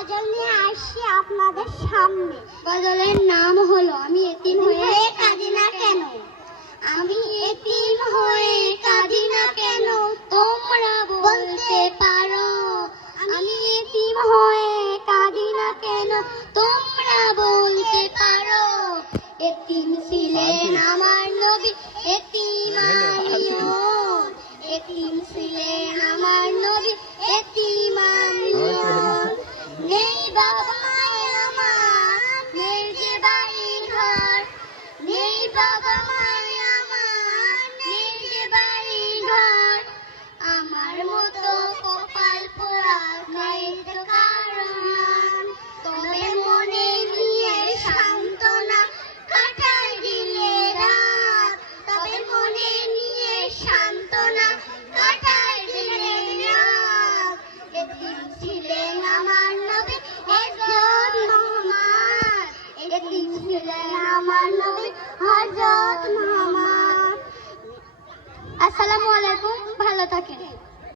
গজল নিয়ে আসছি আপনাদের সামনে। গজলের নাম হলো আমি এতিম হয়ে কাঁদি না কেন। আমি এতিম হয়ে কাঁদি না কেন, তোমরা বলতে পারো। আমি এতিম হয়ে কাঁদি না কেন, তোমরা বলতে পারো। এতিম ছিলেন আমার নবী, এতিম আমিও। এতিম ছিলেন আমার নবী, এতিম আমিও। নেই বাবা মায় আমার, নেই যে বাড়ি ঘর। নেই বাবা মায় আমার, নেই যে বাড়ি ঘর। আমার মতো কপাল পোড়া নাই তো কারণ। তবে মনে নিয়ে সান্ত্বনা কাটাই দিলে রাত। তবে মনে নিয়ে সান্ত্বনা কাটাই দিলে রাত। এতিম ছিলেন আমার নবী, হযরত মুহাম্মদ। এতিম ছিলেন আমার নবী, হযরত মুহাম্মদ। আসসালামু আলাইকুম, ভালো থাকেন।